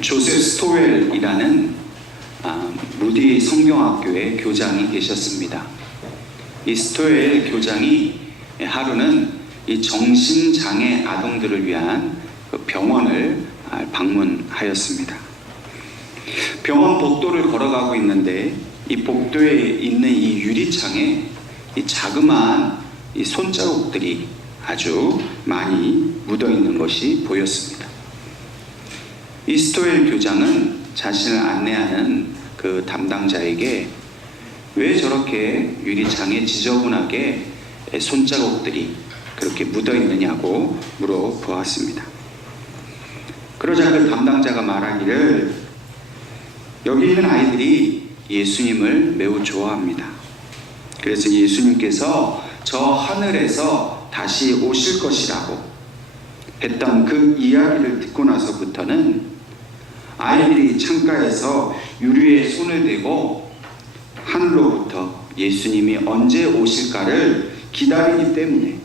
조셉 스토웰이라는 무디 성경학교의 교장이 계셨습니다. 이 스토웰 교장이 하루는 이 정신장애 아동들을 위한 병원을 방문하였습니다. 병원 복도를 걸어가고 있는데 이 복도에 있는 이 유리창에 이 자그마한 이 손자국들이 아주 많이 묻어 있는 것이 보였습니다. 이 스토웰 교장은 자신을 안내하는 그 담당자에게 왜 저렇게 유리창에 지저분하게 손자국들이 그렇게 묻어 있느냐고 물어보았습니다. 그러자 그 담당자가 말하기를 여기 있는 아이들이 예수님을 매우 좋아합니다. 그래서 예수님께서 저 하늘에서 다시 오실 것이라고 했던 그 이야기를 듣고 나서부터는 아이들이 창가에서 유리에 손을 대고 하늘로부터 예수님이 언제 오실까를 기다리기 때문에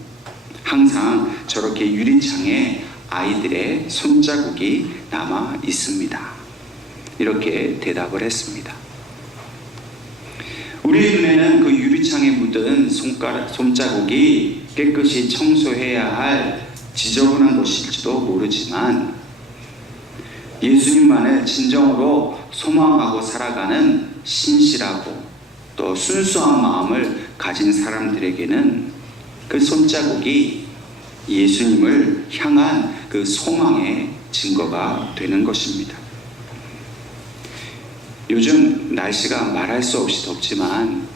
항상 저렇게 유리창에 아이들의 손자국이 남아 있습니다. 이렇게 대답을 했습니다. 우리 눈에는 그 유리창에 묻은 손자국이 깨끗이 청소해야 할 지저분한 것일지도 모르지만 예수님만을 진정으로 소망하고 살아가는 신실하고 또 순수한 마음을 가진 사람들에게는 그 손자국이 예수님을 향한 그 소망의 증거가 되는 것입니다. 요즘 날씨가 말할 수 없이 덥지만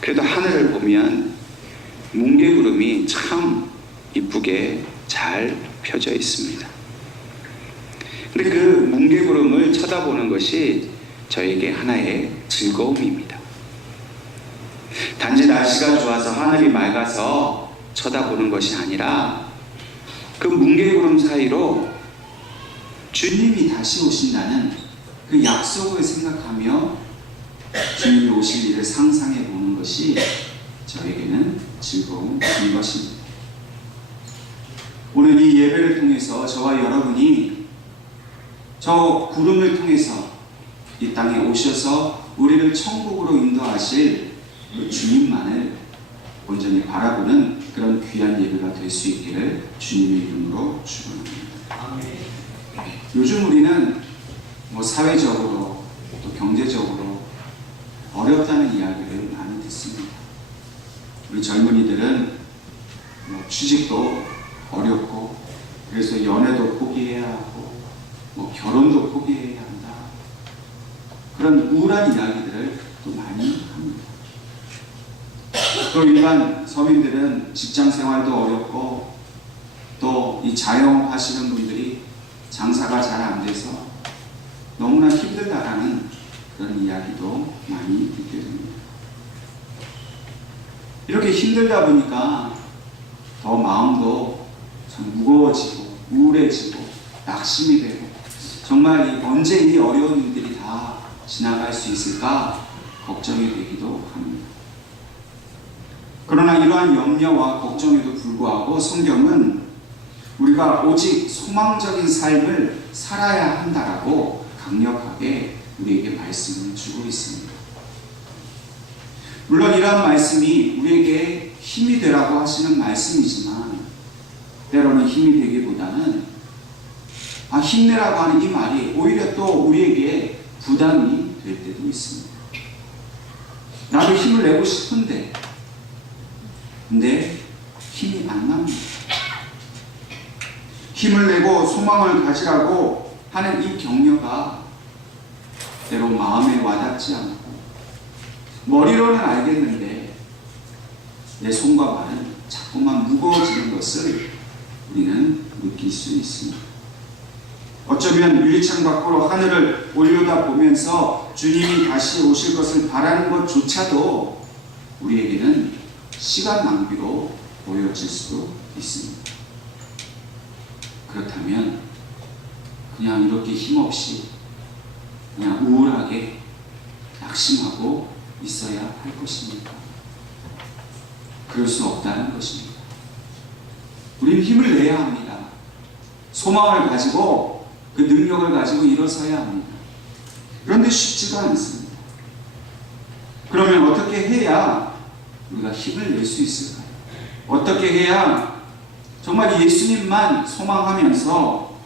그래도 하늘을 보면 뭉게구름이 참 이쁘게 잘 펴져 있습니다. 근데 그 뭉게구름을 쳐다보는 것이 저에게 하나의 즐거움입니다. 단지 날씨가 좋아서 하늘이 맑아서 쳐다보는 것이 아니라 그 뭉게구름 사이로 주님이 다시 오신다는 그 약속을 생각하며 주님이 오실 일을 상상해 보는 것이 저에게는 즐거움인 것입니다. 오늘 이 예배를 통해서 저와 여러분이 저 구름을 통해서 이 땅에 오셔서 우리를 천국으로 인도하실 그 주님만을 온전히 바라보는 그런 귀한 예배가 될 수 있기를 주님의 이름으로 축원합니다. 요즘 우리는 사회적으로 또 경제적으로 어렵다는 이야기를 많이 듣습니다. 우리 젊은이들은 취직도 어렵고 그래서 연애도 포기해야 하고 결혼도 포기해야 한다. 그런 우울한 이야기들을 또 많이 합니다. 또 일반 서민들은 직장 생활도 어렵고 또 이 자영업 하시는 분들이 장사가 잘 안 돼서 너무나 힘들다라는 그런 이야기도 많이 듣게 됩니다. 이렇게 힘들다 보니까 더 마음도 참 무거워지고 우울해지고 낙심이 되고 정말 언제 이 어려운 일들이 다 지나갈 수 있을까 걱정이 되기도 합니다. 그러나 이러한 염려와 걱정에도 불구하고 성경은 우리가 오직 소망적인 삶을 살아야 한다라고 강력하게 우리에게 말씀을 주고 있습니다. 물론 이러한 말씀이 우리에게 힘이 되라고 하시는 말씀이지만 때로는 힘이 되기보다는 힘내라고 하는 이 말이 오히려 또 우리에게 부담이 될 때도 있습니다. 나도 힘을 내고 싶은데 근데 힘이 안 납니다. 힘을 내고 소망을 가지라고 하는 이 격려가 때로 마음에 와닿지 않고 머리로는 알겠는데 내 손과 발은 자꾸만 무거워지는 것을 우리는 느낄 수 있습니다. 어쩌면 유리창 밖으로 하늘을 올려다보면서 주님이 다시 오실 것을 바라는 것조차도 우리에게는 시간 낭비로 보여질 수도 있습니다. 그렇다면 그냥 이렇게 힘없이 그냥 우울하게 낙심하고 있어야 할 것입니까? 그럴 수 없다는 것입니다. 우리는 힘을 내야 합니다. 소망을 가지고 그 능력을 가지고 일어서야 합니다. 그런데 쉽지가 않습니다. 그러면 어떻게 해야 우리가 힘을 낼 수 있을까요? 어떻게 해야 정말 예수님만 소망하면서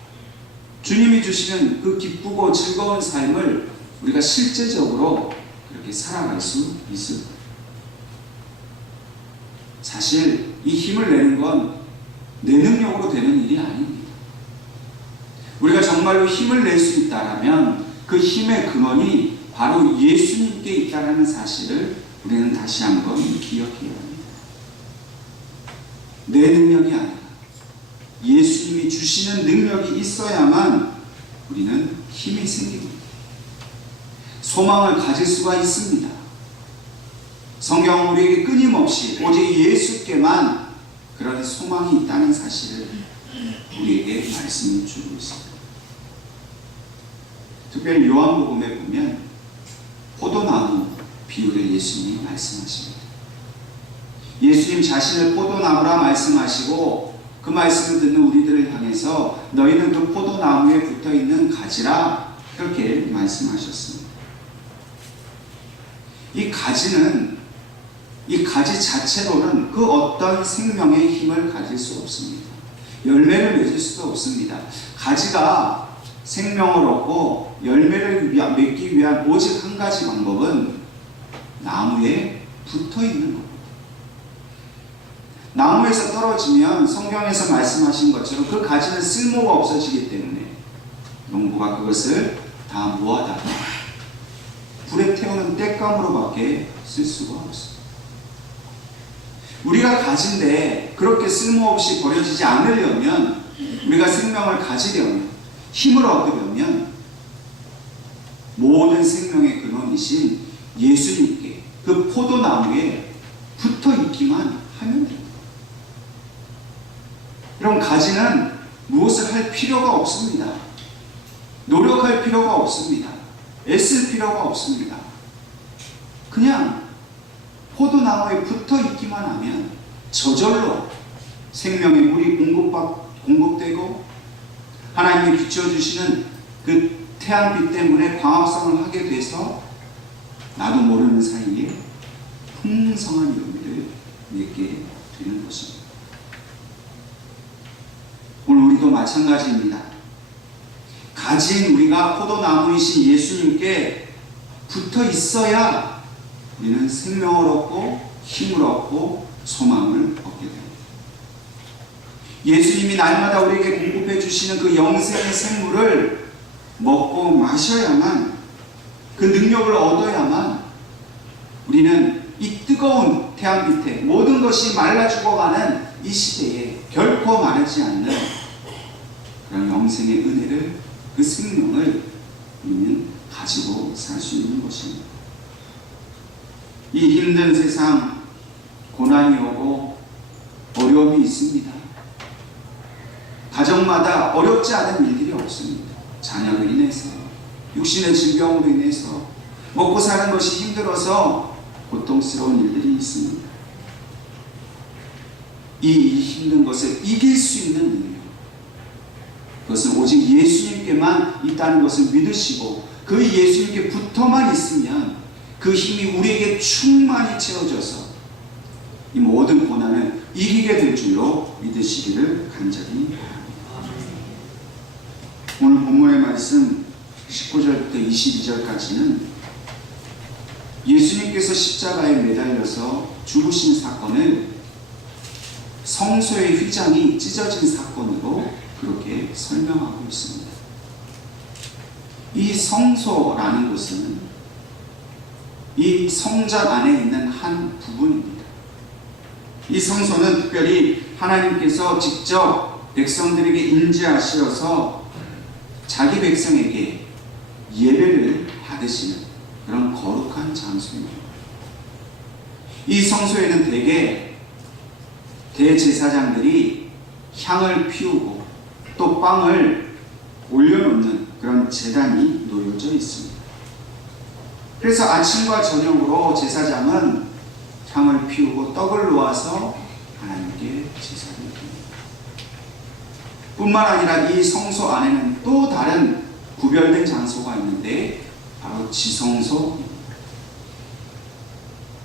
주님이 주시는 그 기쁘고 즐거운 삶을 우리가 실제적으로 그렇게 살아갈 수 있을까요? 사실 이 힘을 내는 건 내 능력으로 되는 일이 아닙니다. 우리가 정말로 힘을 낼 수 있다면 그 힘의 근원이 바로 예수님께 있다는 사실을 우리는 다시 한번 기억해야 합니다. 내 능력이 아니라 예수님이 주시는 능력이 있어야만 우리는 힘이 생기고 소망을 가질 수가 있습니다. 성경은 우리에게 끊임없이 오직 예수께만 그런 소망이 있다는 사실을 우리에게 말씀해 주고 있습니다. 특별히 요한복음에 보면 포도나무 비유를 예수님이 말씀하십니다. 예수님 자신을 포도나무라 말씀하시고 그 말씀을 듣는 우리들을 향해서 너희는 그 포도나무에 붙어있는 가지라 그렇게 말씀하셨습니다. 이 가지 자체로는 그 어떤 생명의 힘을 가질 수 없습니다. 열매를 맺을 수도 없습니다. 가지가 생명을 얻고 열매를 맺기 위한 오직 한 가지 방법은 나무에 붙어 있는 겁니다. 나무에서 떨어지면 성경에서 말씀하신 것처럼 그 가지는 쓸모가 없어지기 때문에 농부가 그것을 다 모아다가 불에 태우는 땔감으로밖에 쓸 수가 없습니다. 우리가 가진데 그렇게 쓸모없이 버려지지 않으려면, 우리가 생명을 가지려면, 힘을 얻으려면 모든 생명의 근원이신 예수님께 그 포도나무에 붙어 있기만 하면 됩니다. 그럼 가지는 무엇을 할 필요가 없습니다. 노력할 필요가 없습니다. 애쓸 필요가 없습니다. 그냥 포도나무에 붙어 있기만 하면 저절로 생명의 물이 공급되고 하나님이 비춰주시는 그 태양빛 때문에 광합성을 하게 돼서 나도 모르는 사이에 풍성한 열매를 맺게 되는 것입니다. 오늘 우리도 마찬가지입니다. 가진 우리가 포도나무이신 예수님께 붙어 있어야 우리는 생명을 얻고 힘을 얻고 소망을 얻게 됩니다. 예수님이 날마다 우리에게 공급해 주시는 그 영생의 생물을 먹고 마셔야만, 그 능력을 얻어야만 우리는 이 뜨거운 태양빛에 모든 것이 말라 죽어가는 이 시대에 결코 마르지 않는 그런 영생의 은혜를, 그 생명을 우리는 가지고 살 수 있는 것입니다. 이 힘든 세상 고난이 오고 어려움이 있습니다. 가정마다 어렵지 않은 일들이 없습니다. 자녀로 인해서, 육신의 질병으로 인해서, 먹고 사는 것이 힘들어서 고통스러운 일들이 있습니다. 이 힘든 것을 이길 수 있는 능력, 그것은 오직 예수님께만 있다는 것을 믿으시고 그 예수님께 붙어만 있으면 그 힘이 우리에게 충만히 채워져서 이 모든 고난을 이기게 될 줄로 믿으시기를 간절히 바랍니다. 오늘 본문의 말씀 19절부터 22절까지는 예수님께서 십자가에 매달려서 죽으신 사건을 성소의 휘장이 찢어진 사건으로 그렇게 설명하고 있습니다. 이 성소라는 곳은 이 성전 안에 있는 한 부분입니다. 이 성소는 특별히 하나님께서 직접 백성들에게 인지하시어서 자기 백성에게 예배를 받으시는 그런 거룩한 장소입니다. 이 성소에는 대개 대제사장들이 향을 피우고 또 빵을 올려놓는 그런 제단이 놓여져 있습니다. 그래서 아침과 저녁으로 제사장은 향을 피우고 떡을 놓아서 하나님께 제사를 드립니다. 뿐만 아니라 이 성소 안에는 또 다른 구별된 장소가 있는데 바로 지성소입니다.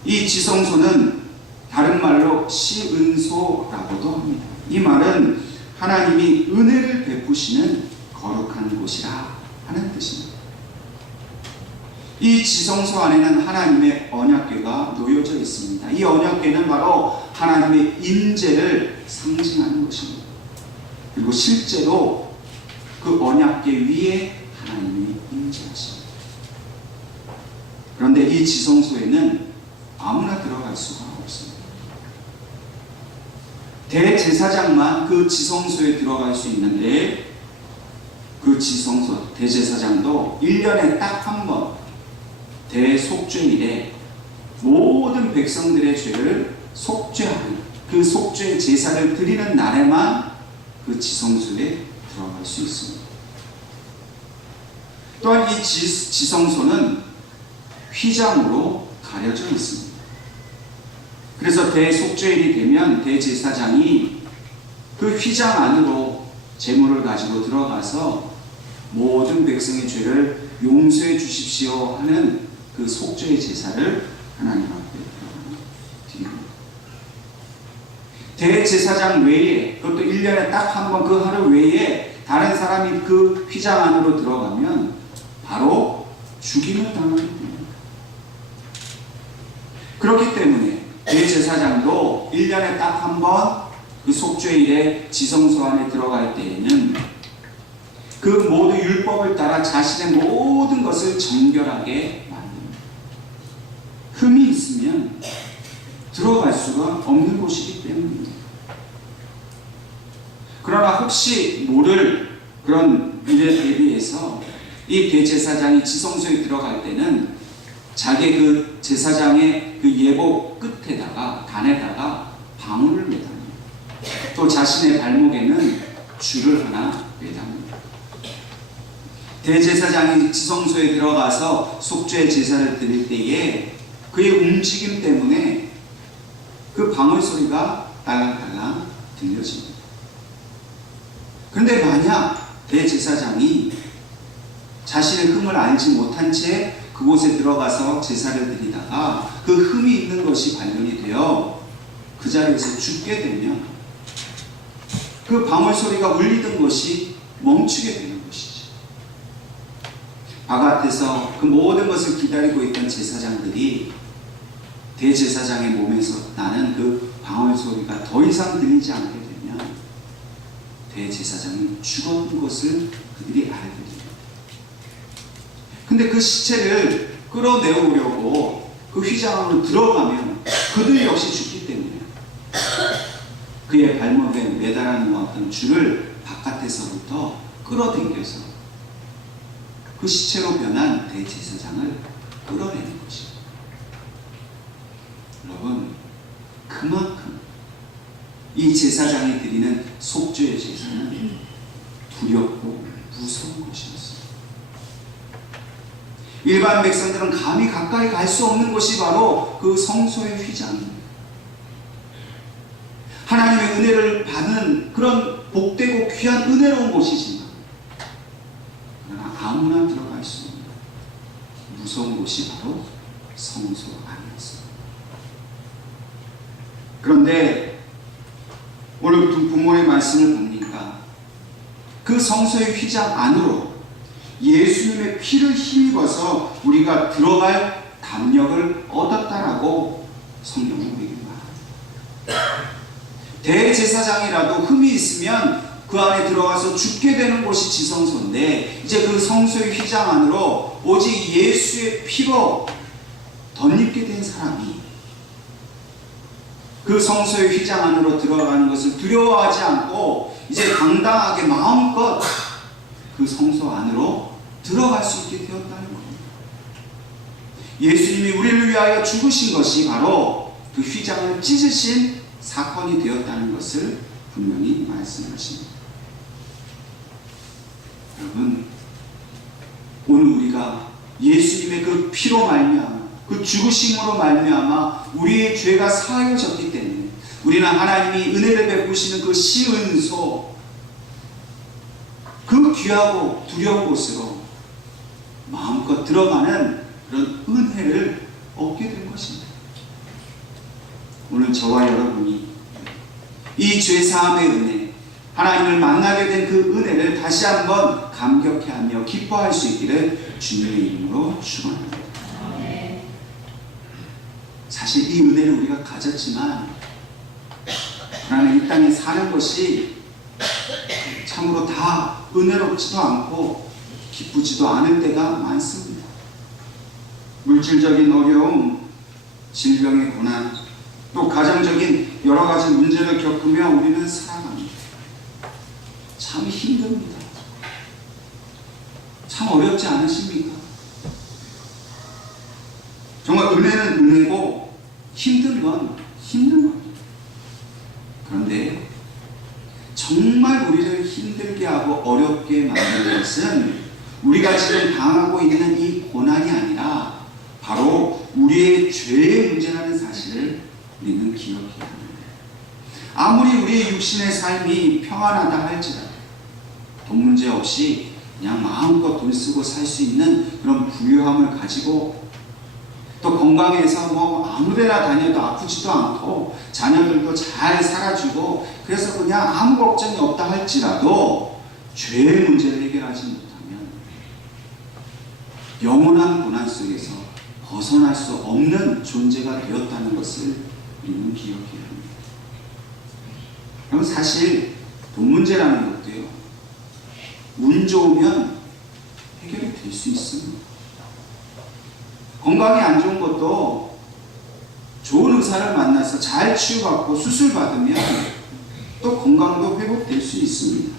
이 지성소는 다른 말로 시은소라고도 합니다. 이 말은 하나님이 은혜를 베푸시는 거룩한 곳이라 하는 뜻입니다. 이 지성소 안에는 하나님의 언약궤가 놓여져 있습니다. 이 언약궤는 바로 하나님의 임재를 상징하는 것입니다. 그리고 실제로 그 언약궤 위에 하나님이 임재하십니다. 그런데 이 지성소에는 아무나 들어갈 수가 없습니다. 대제사장만 그 지성소에 들어갈 수 있는데 그 지성소 대제사장도 1년에 딱 한 번 대속죄일에 모든 백성들의 죄를 속죄하는 그 속죄 제사를 드리는 날에만 그 지성소에 들어갈 수 있습니다. 또한 이 지성소는 휘장으로 가려져 있습니다. 그래서 대속죄일이 되면 대제사장이 그 휘장 안으로 제물을 가지고 들어가서 모든 백성의 죄를 용서해 주십시오 하는 그 속죄의 제사를 하나님 앞에 드립니다. 대제사장 외에, 그것도 1년에 딱 한 번 그 하루 외에 다른 사람이 그 휘장 안으로 들어가면 바로 죽임을 당하게 됩니다. 그렇기 때문에 대제사장도 1년에 딱 한 번 그 속죄일에 지성소 안에 들어갈 때에는 그 모든 율법을 따라 자신의 모든 것을 정결하게 만듭니다. 흠이 있으면 들어갈 수가 없는 곳이기 때문입니다. 그러나 혹시 모를 그런 일에 대비해서 이 대제사장이 지성소에 들어갈 때는 자기 그 제사장의 그 예복 끝에다가 단에다가 방울을 매답니다. 또 자신의 발목에는 줄을 하나 매답니다. 대제사장이 지성소에 들어가서 속죄 제사를 드릴 때에 그의 움직임 때문에 그 방울 소리가 딸랑딸랑 들려집니다. 그런데 만약 대제사장이 자신의 흠을 알지 못한 채 그곳에 들어가서 제사를 드리다가 그 흠이 있는 것이 발견이 되어 그 자리에서 죽게 되면 그 방울 소리가 울리던 것이 멈추게 되는 것이죠. 바깥에서 그 모든 것을 기다리고 있던 제사장들이 대제사장의 몸에서 나는 그 방울 소리가 더 이상 들리지 않게 되면 대제사장이 죽었던 것을 그들이 알게 됩니다. 근데 그 시체를 끌어내오려고 그 휘장으로 들어가면 그들 역시 죽기 때문에 그의 발목에 매달아 놓았던 줄을 바깥에서부터 끌어당겨서 그 시체로 변한 대제사장을 끌어내는 것입니다. 여러분, 그만큼 이 제사장이 드리는 속죄의 제사는 두렵고 무서운 것이었습니다. 일반 백성들은 감히 가까이 갈 수 없는 곳이 바로 그 성소의 휘장입니다. 하나님의 은혜를 받는 그런 복되고 귀한 은혜로운 곳이지만 그러나 아무나 들어갈 수 없는 무서운 곳이 바로 성소 안이었습니다. 그런데 오늘 부모의 말씀을 보니까 그 성소의 휘장 안으로 예수님의 피를 힘입어서 우리가 들어갈 담력을 얻었다라고 성경은 우리에게 말합니다. 대제사장이라도 흠이 있으면 그 안에 들어가서 죽게 되는 곳이 지성소인데 이제 그 성소의 휘장 안으로 오직 예수의 피로 덧입게 된 사람이 그 성소의 휘장 안으로 들어가는 것을 두려워하지 않고 이제 당당하게 마음껏 그 성소 안으로 들어갈 수 있게 되었다는 겁니다. 예수님이 우리를 위하여 죽으신 것이 바로 그 휘장을 찢으신 사건이 되었다는 것을 분명히 말씀하십니다. 여러분, 오늘 우리가 예수님의 그 피로 말미암아 그 죽으심으로 말미암아 우리의 죄가 사하여졌기 때문에 우리는 하나님이 은혜를 베푸시는 그 시은소 귀하고 두려운 곳으로 마음껏 들어가는 그런 은혜를 얻게 된 것입니다. 오늘 저와 여러분이 이 죄사함의 은혜, 하나님을 만나게 된 그 은혜를 다시 한번 감격해하며 기뻐할 수 있기를 주님의 이름으로 축원합니다. 사실 이 은혜를 우리가 가졌지만 그러나 이 땅에 사는 것이 참으로 다 은혜롭지도 않고 기쁘지도 않을 때가 많습니다. 물질적인 어려움, 질병의 고난, 또 가정적인 여러 가지 문제를 겪으며 우리는 살아갑니다. 참 힘듭니다. 참 어렵지 않으십니까? 정말 은혜는 은혜고 힘든 건 힘든 겁니다. 그런데 정말 우리를 힘들게 하고 어렵게 만드는 것은 우리가 지금 당하고 있는 이 고난이 아니라 바로 우리의 죄의 문제라는 사실을 우리는 기억해야 합니다. 아무리 우리의 육신의 삶이 평안하다 할지라도 돈 문제 없이 그냥 마음껏 돈 쓰고 살 수 있는 그런 부유함을 가지고 또 건강해서 뭐 아무데나 다녀도 아프지도 않고 자녀들도 잘 살아주고 그래서 그냥 아무 걱정이 없다 할지라도 죄의 문제를 해결하지 못하면 영원한 고난 속에서 벗어날 수 없는 존재가 되었다는 것을 우리는 기억해야 합니다. 그럼 사실 돈 문제라는 것도요, 운 좋으면 해결이 될 수 있습니다. 건강이 안 좋은 것도 좋은 의사를 만나서 잘 치유받고 수술받으면 또 건강도 회복될 수 있습니다.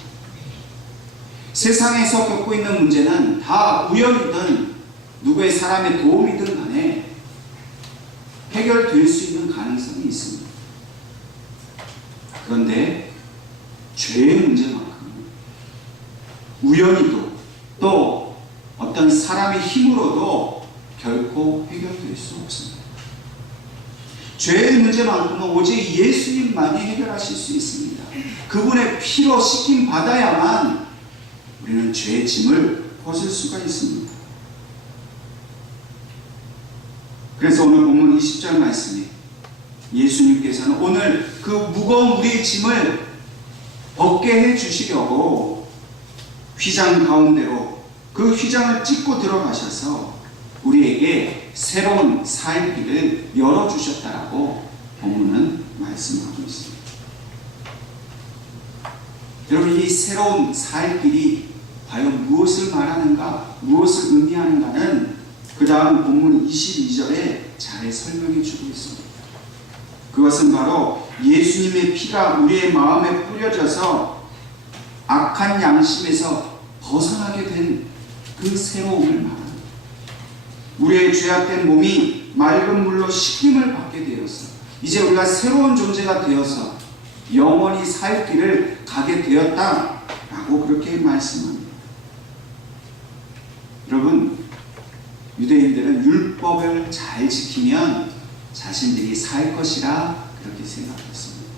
세상에서 겪고 있는 문제는 다 우연이든 누구의 사람의 도움이든 간에 해결될 수 있는 가능성이 있습니다. 그런데 죄의 문제만큼 우연히도 또 어떤 사람의 힘으로도 결코 해결될 수 없습니다. 죄의 문제만큼은 오직 예수님만이 해결하실 수 있습니다. 그분의 피로 씻김 받아야만 우리는 죄의 짐을 벗을 수가 있습니다. 그래서 오늘 본문 20절 말씀에 예수님께서는 오늘 그 무거운 우리의 짐을 벗게 해 주시려고 휘장 가운데로 그 휘장을 찢고 들어가셔서 우리에게 새로운 살 길을 열어주셨다라고 본문은 말씀하고 있습니다. 여러분, 이 새로운 살 길이 과연 무엇을 말하는가, 무엇을 의미하는가는 그 다음 본문 22절에 잘 설명해 주고 있습니다. 그것은 바로 예수님의 피가 우리의 마음에 뿌려져서 악한 양심에서 벗어나게 된 그 새로움을 말합니다. 우리의 죄악된 몸이 맑은 물로 씻김을 받게 되어서 이제 우리가 새로운 존재가 되어서 영원히 살 길을 가게 되었다라고 그렇게 말씀합니다. 여러분, 유대인들은 율법을 잘 지키면 자신들이 살 것이라 그렇게 생각했습니다.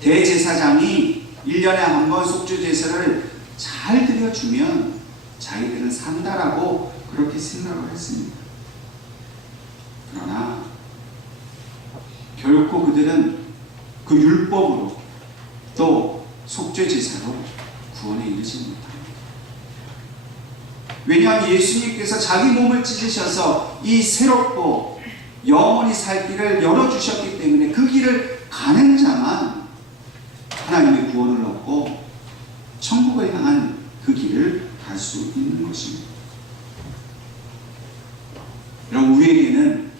대제사장이 1년에 한 번 속죄제사를 잘 드려주면 자기들은 산다라고 그렇게 생각을 했습니다. 그러나 결코 그들은 그 율법으로 또 속죄제사로 구원에 이르지 못합니다. 왜냐하면 예수님께서 자기 몸을 찢으셔서 이 새롭고 영원히 살 길을 열어주셨기 때문에 그 길을 가는 자만 하나님의 구원을 얻고 천국을 향한 그 길을 갈 수 있는 것입니다. 여러분, 우리에게는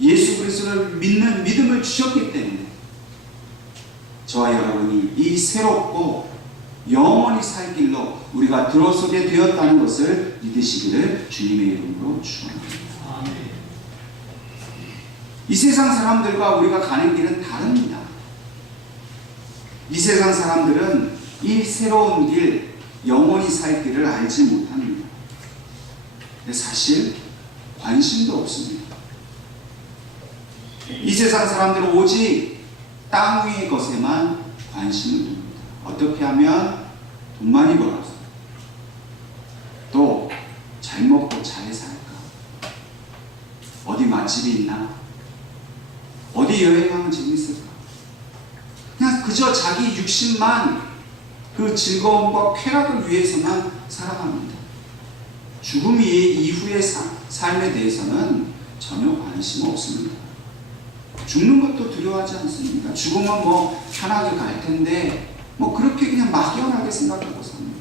예수 그리스도를 믿는 믿음을 주셨기 때문에 저와 여러분이 이 새롭고 영원히 살 길로 우리가 들어서게 되었다는 것을 믿으시기를 주님의 이름으로 축원합니다. 이 세상 사람들과 우리가 가는 길은 다릅니다. 이 세상 사람들은 이 새로운 길, 영원히 살 길을 알지 못합니다. 사실 관심도 없습니다. 이 세상 사람들은 오직 땅 위의 것에만 관심을 둡니다. 어떻게 하면 돈 많이 벌어서 또 잘 먹고 잘 살까? 어디 맛집이 있나? 어디 여행하면 재밌을까? 그냥 그저 자기 육신만 그 즐거움과 쾌락을 위해서만 살아갑니다. 죽음 이후의 삶에 대해서는 전혀 관심 없습니다. 죽는 것도 두려워하지 않습니다. 죽으면 뭐 편하게 갈 텐데 뭐 그렇게 그냥 막연하게 생각하고 삽니다.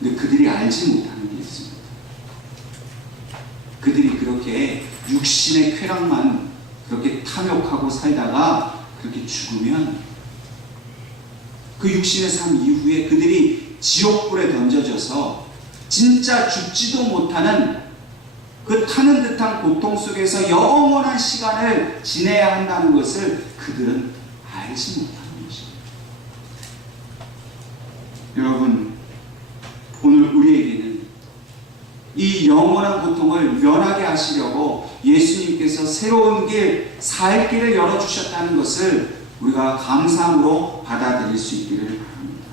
근데 그들이 알지 못하는 게 있습니다. 그들이 그렇게 육신의 쾌락만 그렇게 탐욕하고 살다가 그렇게 죽으면 그 육신의 삶 이후에 그들이 지옥불에 던져져서 진짜 죽지도 못하는 그 타는 듯한 고통 속에서 영원한 시간을 지내야 한다는 것을 그들은 알지 못하는 것입니다. 여러분, 오늘 우리에게는 이 영원한 고통을 면하게 하시려고 예수님께서 새로운 길, 살 길을 열어주셨다는 것을 우리가 감사함으로 받아들일 수 있기를 바랍니다.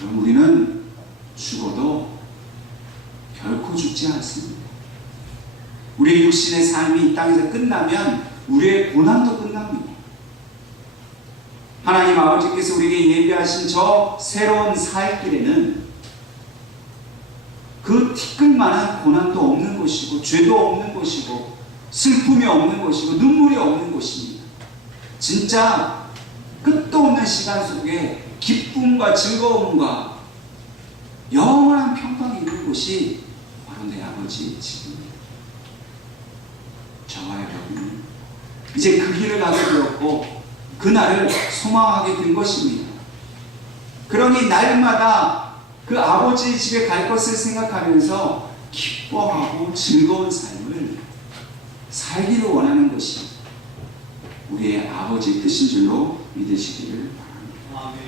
여러분, 우리는 죽어도 결코 죽지 않습니다. 우리의 육신의 삶이 이 땅에서 끝나면 우리의 고난도 끝납니다. 하나님 아버지께서 우리에게 예비하신 저 새로운 살 길에는 그 티끌만한 고난도 없는 것이고 죄도 없는 것이고 슬픔이 없는 것이고 눈물이 없는 것입니다. 진짜 끝도 없는 시간 속에 기쁨과 즐거움과 영원한 평강이 있는 곳이 바로 내 아버지의 집입니다. 저와 여러분은 이제 그 길을 가게 되었고 그날을 소망하게 된 것입니다. 그러니 날마다 그 아버지의 집에 갈 것을 생각하면서 기뻐하고 즐거운 삶을 살기를 원하는 것이 우리의 아버지의 뜻인 줄로 믿으시기를 바랍니다.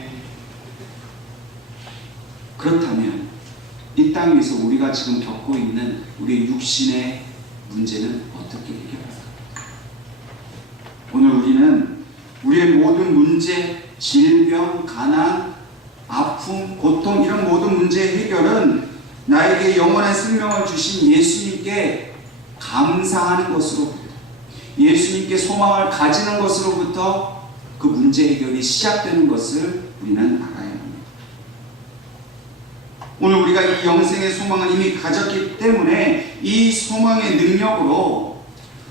그렇다면 이 땅에서 우리가 지금 겪고 있는 우리의 육신의 문제는 어떻게 해결할까? 오늘 우리는 우리의 모든 문제, 질병, 가난, 아픔, 고통 이런 모든 문제의 해결은 나에게 영원한 생명을 주신 예수님께 감사하는 것으로부터, 예수님께 소망을 가지는 것으로부터 그 문제 해결이 시작되는 것을 우리는 알아야 합니다. 오늘 우리가 이 영생의 소망을 이미 가졌기 때문에 이 소망의 능력으로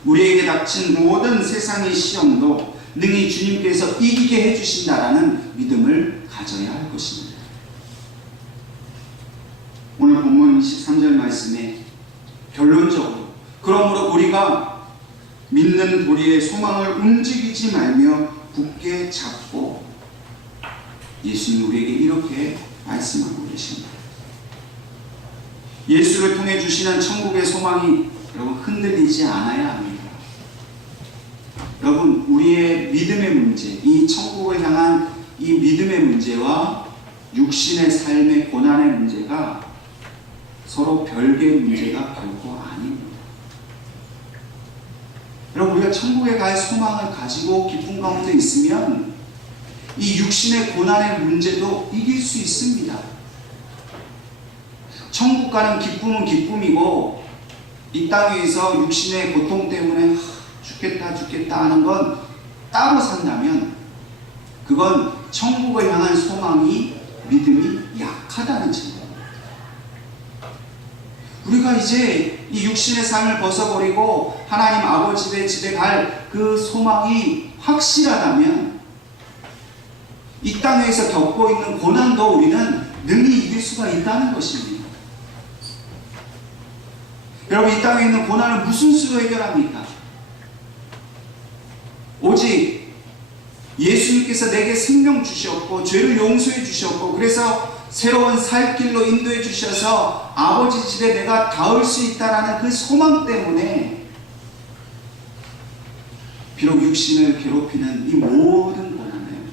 우리에게 닥친 모든 세상의 시험도 능히 주님께서 이기게 해주신다라는 믿음을 가져야 할 것입니다. 오늘 본문 23절 말씀에 결론적으로 그러므로 우리가 믿는 도리의 소망을 움직이지 말며 굳게 잡고, 예수님 우리에게 이렇게 말씀하고 계십니다. 예수를 통해 주시는 천국의 소망이 여러분 흔들리지 않아야 합니다. 여러분, 우리의 믿음의 문제, 이 천국을 향한 이 믿음의 문제와 육신의 삶의 고난의 문제가 서로 별개의 문제가 결코 아닙니다. 여러분, 우리가 천국에 갈 소망을 가지고 기쁨 가운데 있으면 이 육신의 고난의 문제도 이길 수 있습니다. 천국 가는 기쁨은 기쁨이고 이 땅에서 육신의 고통 때문에 죽겠다 하는 건 따로 산다면 그건 천국을 향한 소망이, 믿음이 약하다는 증거입니다. 우리가 이제 이 육신의 삶을 벗어버리고 하나님 아버지의 집에 갈 그 소망이 확실하다면 이 땅에서 겪고 있는 고난도 우리는 능히 이길 수가 있다는 것입니다. 여러분, 이 땅에 있는 고난을 무슨 수로 해결합니까? 오직 예수님께서 내게 생명 주셨고 죄를 용서해 주셨고 그래서 새로운 살 길로 인도해 주셔서 아버지 집에 내가 닿을 수 있다라는 그 소망 때문에 비록 육신을 괴롭히는 이 모든 고난을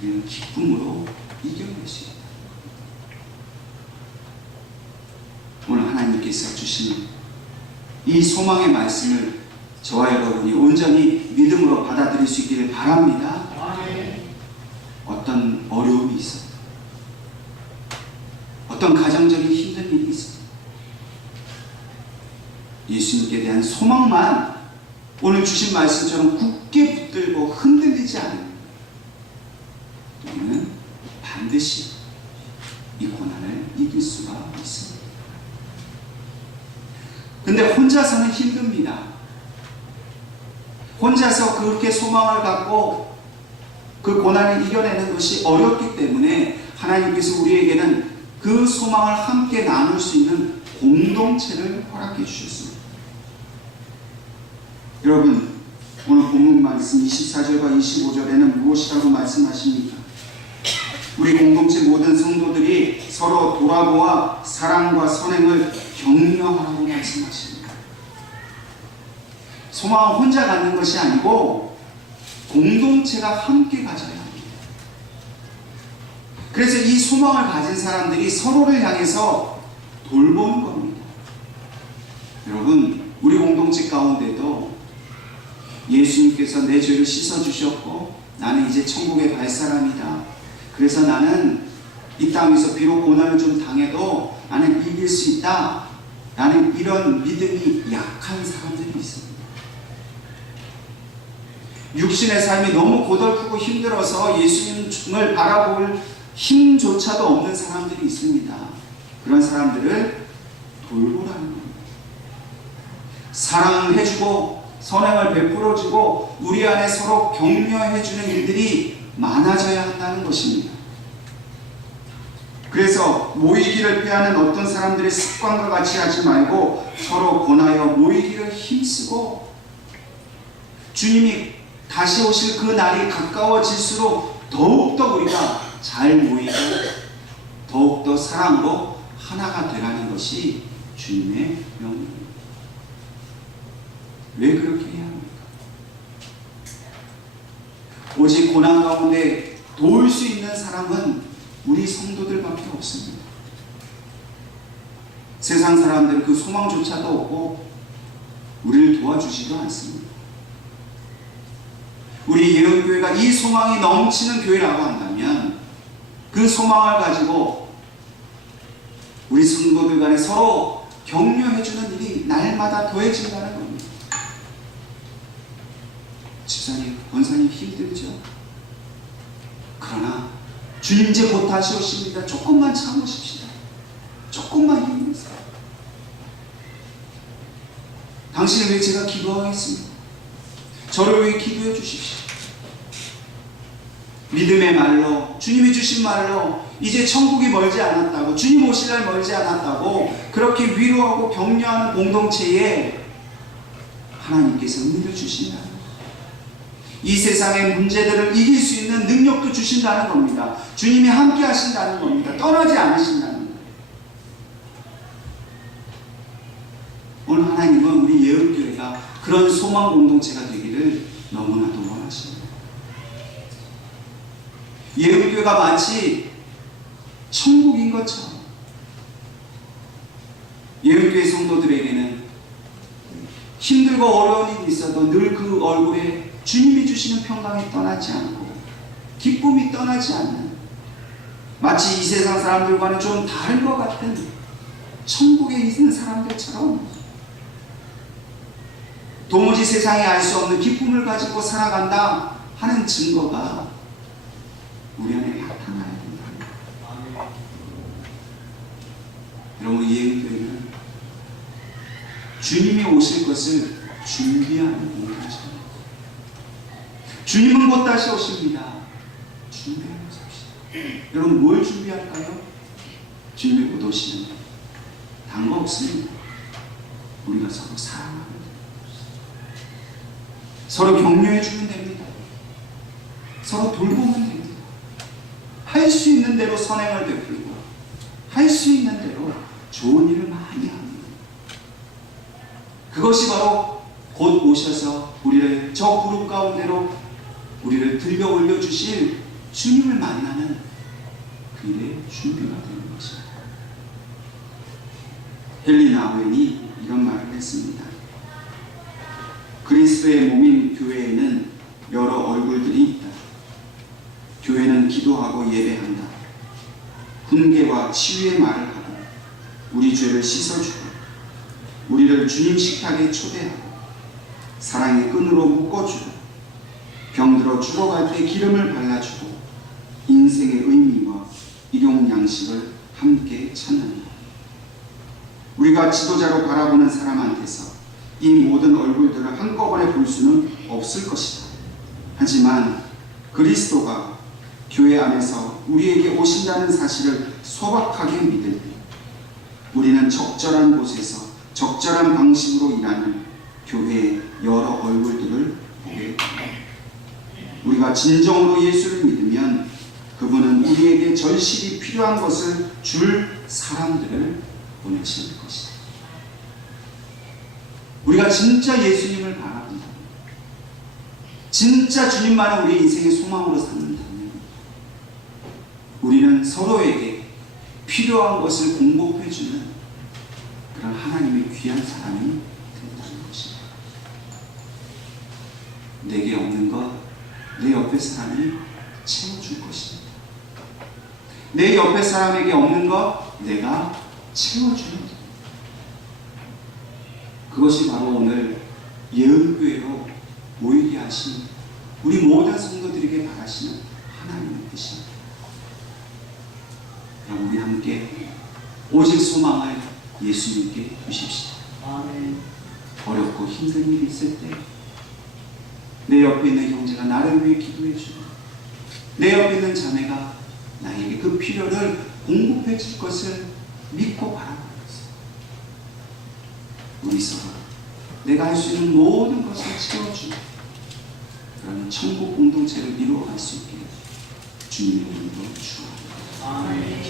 우리는 기쁨으로 이겨낼 수 있다. 오늘 하나님께서 주시는 이 소망의 말씀을 저와 여러분이 온전히 믿음으로 받아들일 수 있기를 바랍니다. 어떤 어려움이 있어도, 어떤 가정적인 힘든 일이 있어도 예수님께 대한 소망만 오늘 주신 말씀처럼 굳게 붙들고 흔들리지 않으면 우리는 반드시 이 고난을 이길 수가 있습니다. 근데 혼자서는 힘듭니다. 혼자서 그렇게 소망을 갖고 그 고난을 이겨내는 것이 어렵기 때문에 하나님께서 우리에게는 그 소망을 함께 나눌 수 있는 공동체를 허락해 주셨습니다. 여러분, 오늘 본문 말씀 24절과 25절에는 무엇이라고 말씀하십니까? 우리 공동체 모든 성도들이 서로 돌아보아 사랑과 선행을 격려하라고 말씀하십니다. 소망은 혼자 갖는 것이 아니고 공동체가 함께 가져야 합니다. 그래서 이 소망을 가진 사람들이 서로를 향해서 돌보는 겁니다. 여러분, 우리 공동체 가운데도 예수님께서 내 죄를 씻어주셨고 나는 이제 천국에 갈 사람이다. 그래서 나는 이 땅에서 비록 고난을 좀 당해도 나는 이길 수 있다. 라는 이런 믿음이 약한 사람들이 있습니다. 육신의 삶이 너무 고달프고 힘들어서 예수님을 바라볼 힘조차도 없는 사람들이 있습니다. 그런 사람들을 돌보라는 겁니다. 사랑해주고 선행을 베풀어주고 우리 안에 서로 격려해주는 일들이 많아져야 한다는 것입니다. 그래서 모이기를 피하는 어떤 사람들의 습관과 같이 하지 말고 서로 권하여 모이기를 힘쓰고 주님이 다시 오실 그 날이 가까워질수록 더욱더 우리가 잘 모이고 더욱더 사랑으로 하나가 되라는 것이 주님의 명령입니다. 왜 그렇게 해야 합니까? 오직 고난 가운데 도울 수 있는 사람은 우리 성도들밖에 없습니다. 세상 사람들은 그 소망조차도 없고 우리를 도와주지도 않습니다. 우리 예언교회가 이 소망이 넘치는 교회라고 한다면 그 소망을 가지고 우리 성도들 간에 서로 격려해주는 일이 날마다 더해진다는 겁니다. 집사님, 권사님 힘들죠? 그러나 주님 이제 곧 다시 오십니다. 조금만 참으십시다. 조금만 힘내세요. 당신을 위해 제가 기도하겠습니다. 저를 위해 기도해 주십시오. 믿음의 말로, 주님이 주신 말로 이제 천국이 멀지 않았다고, 주님 오실 날 멀지 않았다고 그렇게 위로하고 격려하는 공동체에 하나님께서 은혜를 주신다는 겁니다. 이 세상의 문제들을 이길 수 있는 능력도 주신다는 겁니다. 주님이 함께 하신다는 겁니다. 떠나지 않으신다는 겁니다. 오늘 하나님은 우리 예언교회가 그런 소망 공동체가 되기를 너무나도 원하십니다. 예언교회가 마치 천국인 것처럼 예언교회 성도들에게는 힘들고 어려운 일이 있어도 늘 그 얼굴에 주님이 주시는 평강이 떠나지 않고 기쁨이 떠나지 않는, 마치 이 세상 사람들과는 좀 다른 것 같은 천국에 있는 사람들처럼 도무지 세상에 알 수 없는 기쁨을 가지고 살아간다 하는 증거가 우리 안에 나타나야 된다. 여러분, 이 예언교회는 주님이 오실 것을 준비하는 공동체입니다. 주님은 곧 다시 오십니다. 준비하는 것입니다. 여러분, 뭘 준비할까요? 주님이 곧 오시는 다른 거 없습니다. 우리가 서로 사랑하는, 서로 격려해 주면 됩니다. 서로 돌보면 됩니다. 할 수 있는 대로 선행을 베풀고 할 수 있는 대로 좋은 일을 많이 합니다. 그것이 바로 곧 오셔서 우리를 저 구름 가운데로 우리를 들려 올려주실 주님을 만나는 그 일의 준비가 되는 것입니다. 헨리 나우엔이 이런 말을 했습니다. 그리스도의 몸인 교회에는 여러 얼굴들이 있다. 교회는 기도 기도하고 예배한다. 훈계와 치유의 말을 하고 우리 죄를 씻어주고 우리를 주님 식탁에 초대하고 사랑의 끈으로 묶어주고 병들어 죽어갈 때 기름을 발라주고 인생의 의미와 일용 양식을 함께 찾는다. 우리가 지도자로 바라보는 사람한테서 이 모든 얼굴들을 한꺼번에 볼 수는 없을 것이다. 하지만 그리스도가 교회 안에서 우리에게 오신다는 사실을 소박하게 믿을 때 우리는 적절한 곳에서 적절한 방식으로 일하는 교회의 여러 얼굴들을 보게 됩니다. 우리가 진정으로 예수를 믿으면 그분은 우리에게 절실히 필요한 것을 줄 사람들을 보내실 것이다. 우리가 진짜 예수님을 바라본다면, 진짜 주님만을 우리 인생의 소망으로 삼는다면 우리는 서로에게 필요한 것을 공급해주는 그런 하나님의 귀한 사람이 된다는 것입니다. 내게 없는 것, 내 옆에 사람이 채워줄 것입니다. 내 옆에 사람에게 없는 것, 내가 채워주는 것. 그것이 바로 오늘 예언교회로 모이게 하신 우리 모든 성도들에게 바라시는 하나님의 뜻입니다. 그럼 우리 함께 오직 소망을 예수님께 주십시다. 아멘. 어렵고 힘든 일이 있을 때 내 옆에 있는 형제가 나를 위해 기도해 주고 내 옆에 있는 자매가 나에게 그 필요를 공급해 줄 것을 믿고 바라보는 것을 우리 서로 내가 할 수 있는 모든 것을 채워주는 그런 천국 공동체를 이루어갈 수 있게 주님의 이름으로 축원합니다. 아멘.